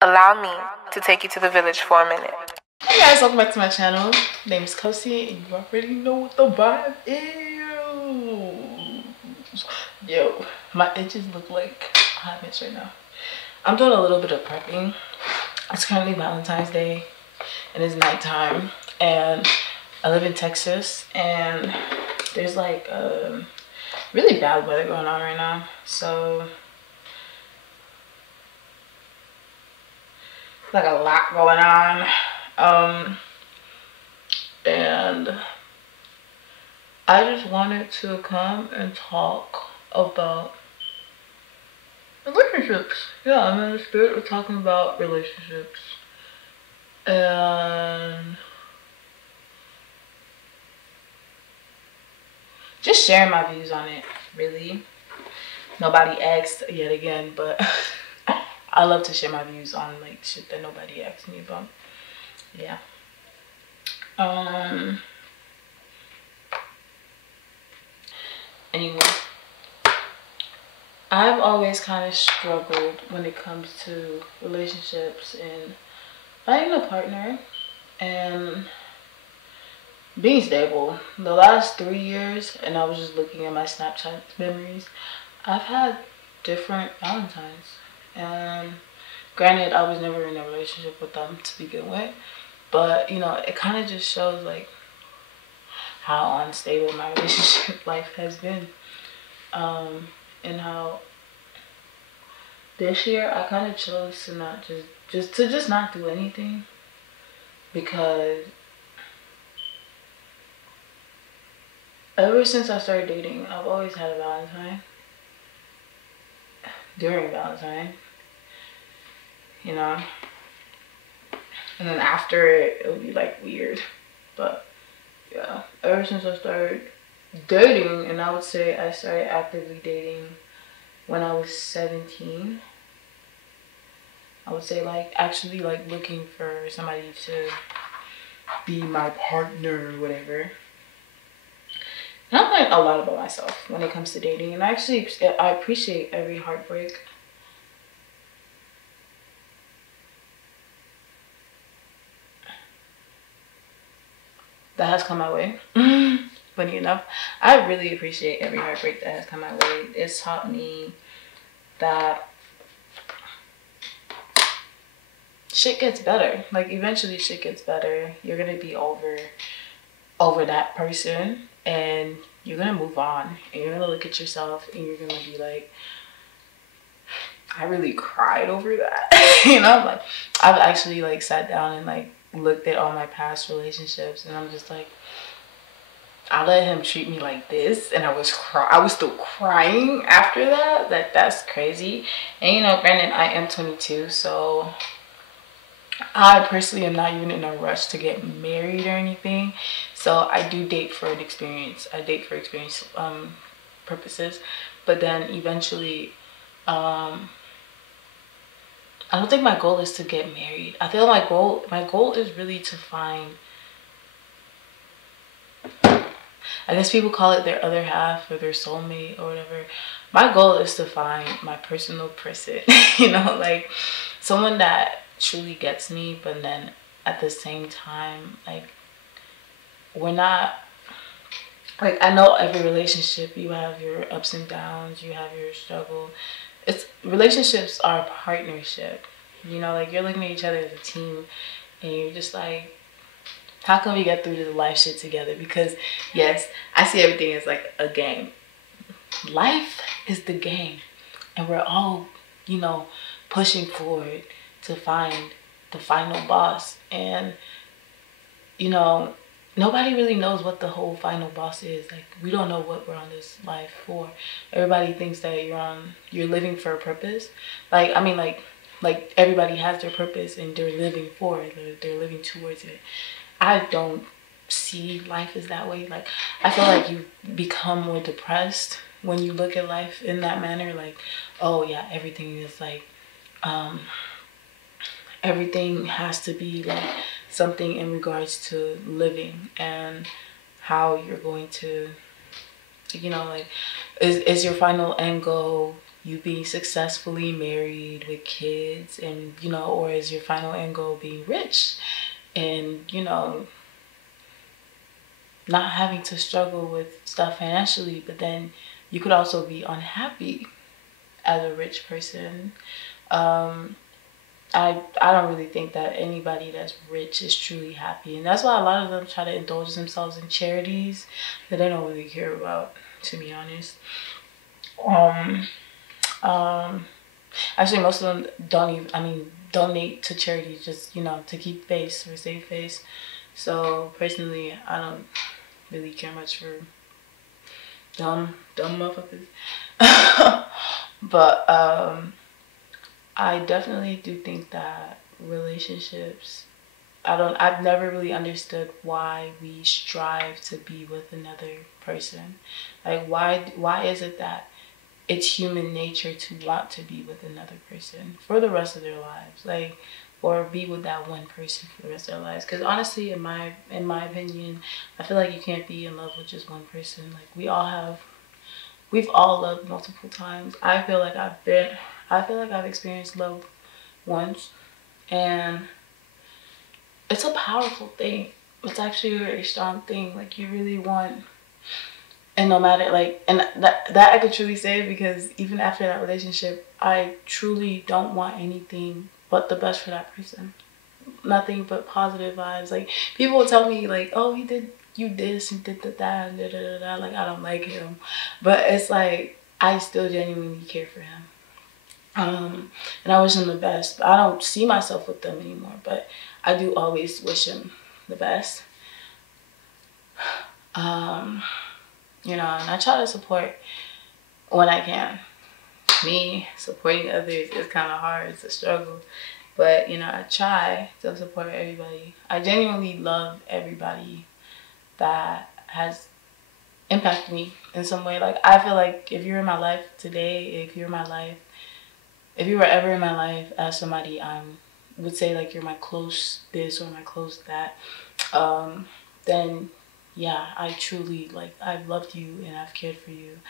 Allow me to take you to the village for a minute. Hey guys, welcome back to my channel. My name is Kosi and you already know what the vibe is. Yo, my edges look like a hot mess right now. I'm doing a little bit of prepping. It's currently Valentine's Day and it's nighttime, and I live in Texas and there's like really bad weather going on right now. So like a lot going on. And I just wanted to come and talk about relationships. Yeah, I'm in the spirit of talking about relationships. And just sharing my views on it, really. Nobody asked yet again, but I love to share my views on like shit that nobody asked me about. Yeah. Anyway, I've always kind of struggled when it comes to relationships and finding a partner and being stable. The last 3 years, and I was just looking at my Snapchat memories, I've had different Valentines. And granted, I was never in a relationship with them to begin with, but you know, it kind of just shows like how unstable my relationship life has been. And how this year I kind of chose to not just not do anything, because ever since I started dating, I've always had a Valentine during Valentine, you know, and then after it would be like weird. But yeah, ever since I started dating, and I would say I started actively dating when I was 17. I would say like actually like looking for somebody to be my partner or whatever. And I've learned a lot about myself when it comes to dating, and actually I appreciate every heartbreak. That has come my way. Funny enough, I really appreciate every heartbreak that has come my way. It's taught me that shit gets better. Like eventually shit gets better. You're gonna be over that person and you're gonna move on, and you're gonna look at yourself and you're gonna be like, I really cried over that. You know, like I've actually like sat down and like looked at all my past relationships, and I'm just like, I let him treat me like this, and I was still crying after that. That's crazy. And you know, granted, I am 22, so I personally am not even in a rush to get married or anything. So I do date for an experience. I date for experience purposes, but then eventually, I don't think my goal is to get married. I feel my goal is really to find, I guess people call it their other half or their soulmate or whatever. My goal is to find my personal person, you know, like someone that truly gets me, but then at the same time, like we're not, like I know every relationship, you have your ups and downs, you have your struggle. Relationships are a partnership, you know, like you're looking at each other as a team, and you're just like, how can we get through this life shit together? Because yes, I see everything as like a game. Life is the game, and we're all, you know, pushing forward to find the final boss. And you know, nobody really knows what the whole final boss is. Like we don't know what we're on this life for. Everybody thinks that you're living for a purpose. Like I mean, like everybody has their purpose and they're living for it. They're living towards it. I don't see life as that way. Like I feel like you become more depressed when you look at life in that manner. Like, oh yeah, everything is like everything has to be like something in regards to living and how you're going to, you know, like is your final end goal you being successfully married with kids, and you know, or is your final end goal being rich and, you know, not having to struggle with stuff financially, but then you could also be unhappy as a rich person. I don't really think that anybody that's rich is truly happy, and that's why a lot of them try to indulge themselves in charities that they don't really care about, to be honest. Um, um, Actually, most of them don't even, I mean, donate to charities just, you know, to keep face or save face. So personally, I don't really care much for dumb motherfuckers. But I definitely do think that relationships, I've never really understood why we strive to be with another person. Like, why is it that it's human nature to want to be with another person for the rest of their lives, like, or be with that one person for the rest of their lives? Because honestly, in my opinion, I feel like you can't be in love with just one person. Like, we've all loved multiple times. I feel like I've experienced love once, and it's a powerful thing. It's actually a very strong thing. Like, you really want, and no matter, like, and that I could truly say, because even after that relationship, I truly don't want anything but the best for that person. Nothing but positive vibes. Like, people will tell me like, oh, he did you this and did that and da da da da. Like, I don't like him, but it's like I still genuinely care for him. And I wish him the best. But I don't see myself with them anymore, but I do always wish him the best. You know, and I try to support when I can. Me supporting others is kind of hard. It's a struggle. But, you know, I try to support everybody. I genuinely love everybody that has impacted me in some way. Like, I feel like if you're in my life today, if you were ever in my life as somebody I would say, like, you're my close this or my close that, then yeah, I truly, like, I've loved you and I've cared for you,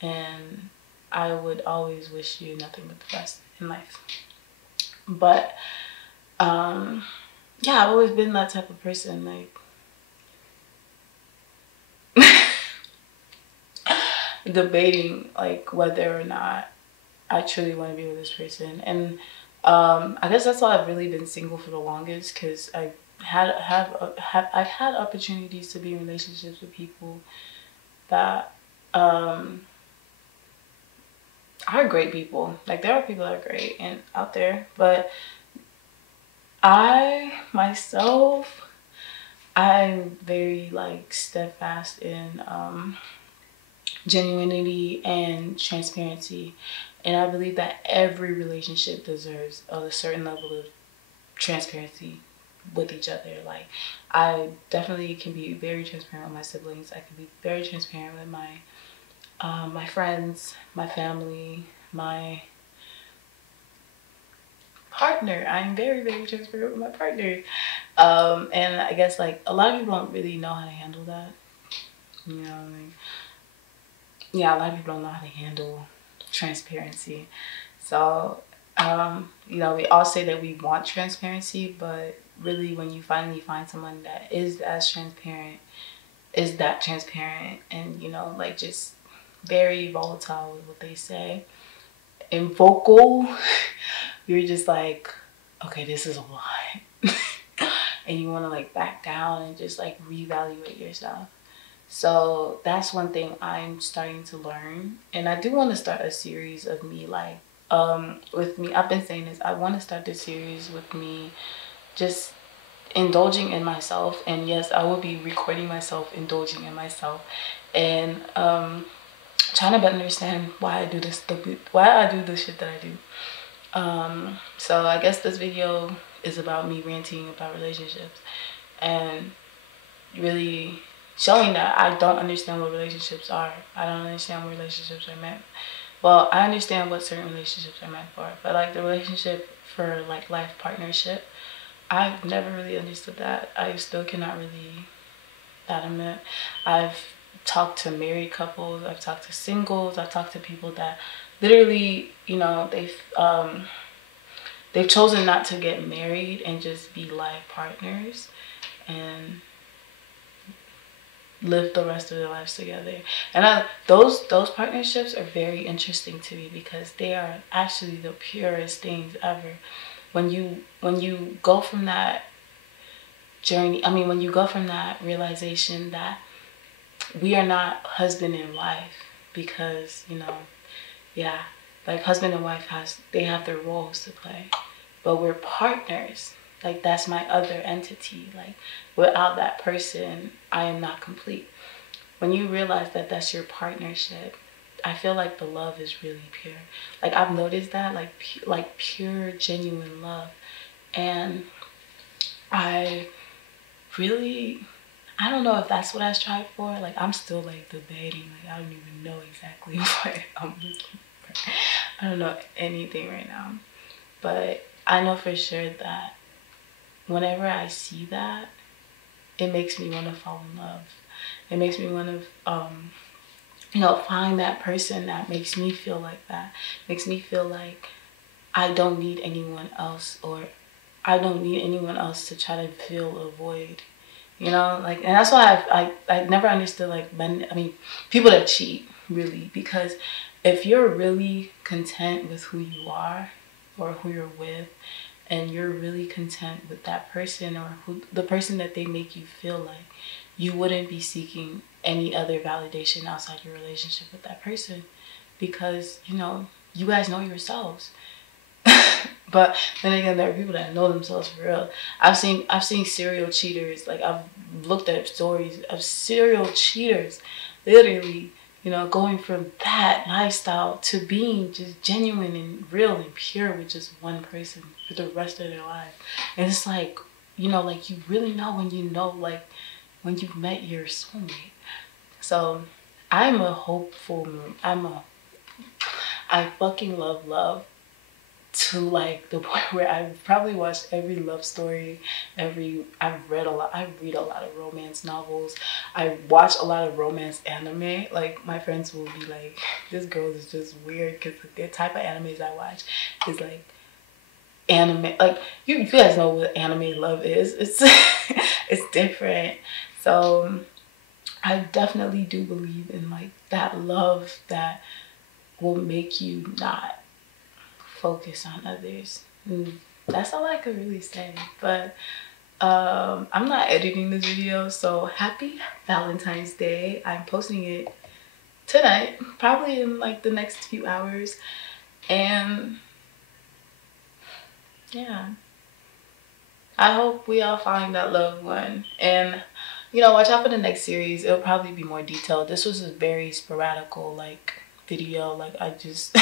and I would always wish you nothing but the best in life. But yeah, I've always been that type of person, like, debating like whether or not I truly want to be with this person. And I guess that's why I've really been single for the longest, because I've had opportunities to be in relationships with people that are great people. Like, there are people that are great and out there, but I'm very, like, steadfast in genuinity and transparency, and I believe that every relationship deserves a certain level of transparency with each other. Like, I definitely can be very transparent with my siblings. I can be very transparent with my friends, my family, my partner. I'm very, very transparent with my partner. And I guess, like, a lot of people don't really know how to handle that. You know what I mean? Yeah, a lot of people don't know how to handle transparency. So, you know, we all say that we want transparency, but really, when you finally find someone that is that transparent, and, you know, like, just very volatile with what they say and vocal, you're just like, okay, this is a lot. And you want to, like, back down and just, like, reevaluate yourself. So that's one thing I'm starting to learn. And I do want to start a series of me, like, with me. I've been saying this. I want to start this series with me just indulging in myself. And yes, I will be recording myself indulging in myself, and trying to better understand why I do the shit that I do. So I guess this video is about me ranting about relationships and really showing that I don't understand what relationships are. I don't understand what relationships are meant. Well, I understand what certain relationships are meant for, but, like, the relationship for, like, life partnership, I've never really understood that. I still cannot really fathom it. I've talked to married couples, I've talked to singles, I've talked to people that literally, they've chosen not to get married and just be life partners and live the rest of their lives together. And those partnerships are very interesting to me because they are actually the purest things ever. When you go from that journey, when you go from that realization that we are not husband and wife, because yeah, like husband and wife they have their roles to play, but we're partners. Like that's my other entity. Like without that person, I am not complete. When you realize that that's your partnership, I feel like the love is really pure. Like I've noticed that, like pure, genuine love, and I really, I don't know if that's what I strive for. Like I'm still like debating. Like I don't even know exactly what I'm looking for. I don't know anything right now, but I know for sure that whenever I see that, it makes me want to fall in love. It makes me want to, find that person that makes me feel like that. Makes me feel like I don't need anyone else, or I don't need anyone else to try to fill a void. And that's why I never understood like men. People that cheat, really, because if you're really content with who you are or who you're with, and you're really content with that person or the person that they make you feel like, you wouldn't be seeking any other validation outside your relationship with that person, because you guys know yourselves. But then again, there are people that know themselves for real. I've seen serial cheaters. Like I've looked at stories of serial cheaters, literally, going from that lifestyle to being just genuine and real and pure with just one person for the rest of their life. And it's like, like you really know like when you've met your soulmate. So I'm a hopeful. I fucking love to like the point where I've probably watched every love story, I read a lot of romance novels, I watch a lot of romance anime. Like my friends will be like, this girl is just weird, because the type of animes I watch is like anime, like you guys know what anime love is. It's it's different. So I definitely do believe in like that love that will make you not focus on others. That's all I could really say. But I'm not editing this video, so happy Valentine's Day. I'm posting it tonight, probably in like the next few hours. And yeah, I hope we all find that loved one. And watch out for the next series. It'll probably be more detailed. This was a very sporadical like video. Like I just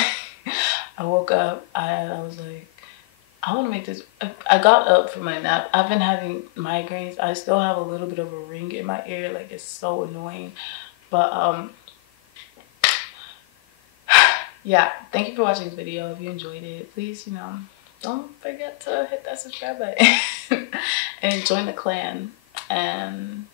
I woke up, I was like, I want to make this. I got up from my nap. I've been having migraines. I still have a little bit of a ring in my ear. Like it's so annoying. But yeah, thank you for watching this video. If you enjoyed it, please, don't forget to hit that subscribe button and join the clan. And